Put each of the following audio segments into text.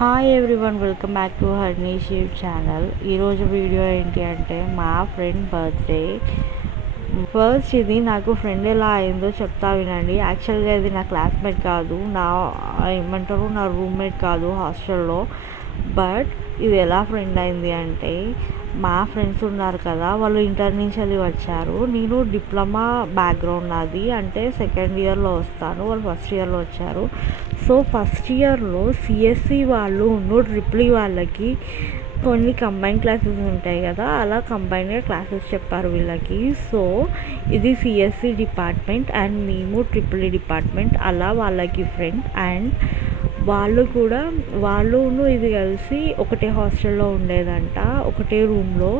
Hi everyone, welcome back to Harnish channel. ఈరోజు video ఏంటి అంటే మా ఫ్రెండ్ బర్త్డే. ఫస్ట్ ఇది నాకు ఫ్రెండ్ ఎలా అయిందో చెప్తా వినండి. యాక్చువల్గా ఇది నా క్లాస్మేట్ కాదు, నా రూమ్మేట్ కాదు హాస్టల్లో. బట్ ఇది ఎలా ఫ్రెండ్ అయింది అంటే, మా ఫ్రెండ్స్ ఉన్నారు కదా, వాళ్ళు ఇంటర్ నుంచి వెళ్ళి వచ్చారు. నేను డిప్లొమా బ్యాక్గ్రౌండ్ నాది, అంటే సెకండ్ ఇయర్లో వస్తాను, వాళ్ళు ఫస్ట్ ఇయర్లో వచ్చారు. సో ఫస్ట్ ఇయర్లో సిఎస్సి వాళ్ళు ట్రిపుల్ వాళ్ళకి కొన్ని కంబైన్ క్లాసెస్ ఉంటాయి కదా, అలా కంబైన్గా క్లాసెస్ చెప్పారు వీళ్ళకి. సో ఇది సిఎస్సి డిపార్ట్మెంట్ అండ్ మేము ట్రిపుల్ డిపార్ట్మెంట్, అలా వాళ్ళకి ఫ్రెండ్. అండ్ వాళ్ళు ఇది కలిసి ఒకటే హాస్టల్లో ఉండేదంట, ఒకటే రూమ్లో.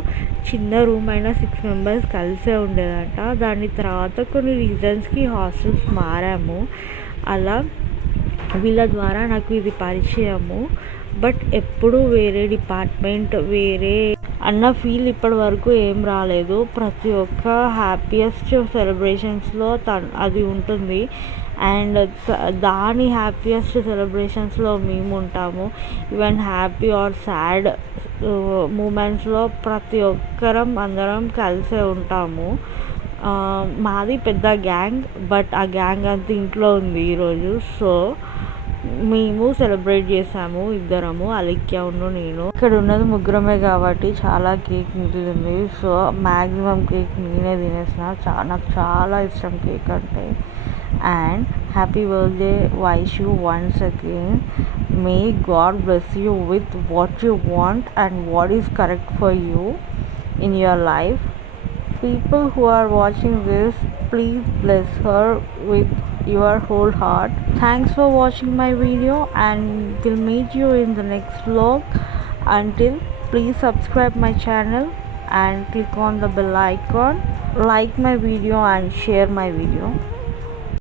చిన్న రూమ్ అయినా 6 మెంబర్స్ కలిసే ఉండేదంట. దాని తర్వాత కొన్ని రీజన్స్కి హాస్టల్స్ మారాము. అలా వీళ్ళ ద్వారా నాకు ఇది పరిచయము. బట్ ఎప్పుడు వేరే డిపార్ట్మెంట్ వేరే అన్న ఫీల్ ఇప్పటి వరకు ఏం రాలేదు. ప్రతి ఒక్క హ్యాపీయెస్ట్ సెలబ్రేషన్స్లో అది ఉంటుంది. అండ్ దాని హ్యాపీయెస్ట్ సెలబ్రేషన్స్లో మేము ఉంటాము. ఈవెన్ హ్యాపీ ఆర్ సాడ్ మూమెంట్స్లో ప్రతి ఒక్కరం అందరం కలిసే ఉంటాము. మాది పెద్ద గ్యాంగ్, బట్ ఆ గ్యాంగ్ అంతా ఇంట్లో ఉంది ఈరోజు. సో మేము సెలబ్రేట్ చేసాము ఇద్దరము, అలిక్య నేను. ఇక్కడ ఉన్నది ముగ్గురమే కాబట్టి చాలా కేక్ మిగిలింది. సో మ్యాక్సిమం కేక్ నేనే తినేసిన. నాకు చాలా ఇష్టం కేక్ అంటే. And happy birthday Vaishu once again. May God bless you with what you want and what is correct for you in your life. People who are watching this, please bless her with your whole heart. Thanks for watching my video and we'll meet you in the next vlog. Until, please subscribe my channel and click on the bell icon, like my video and share my video.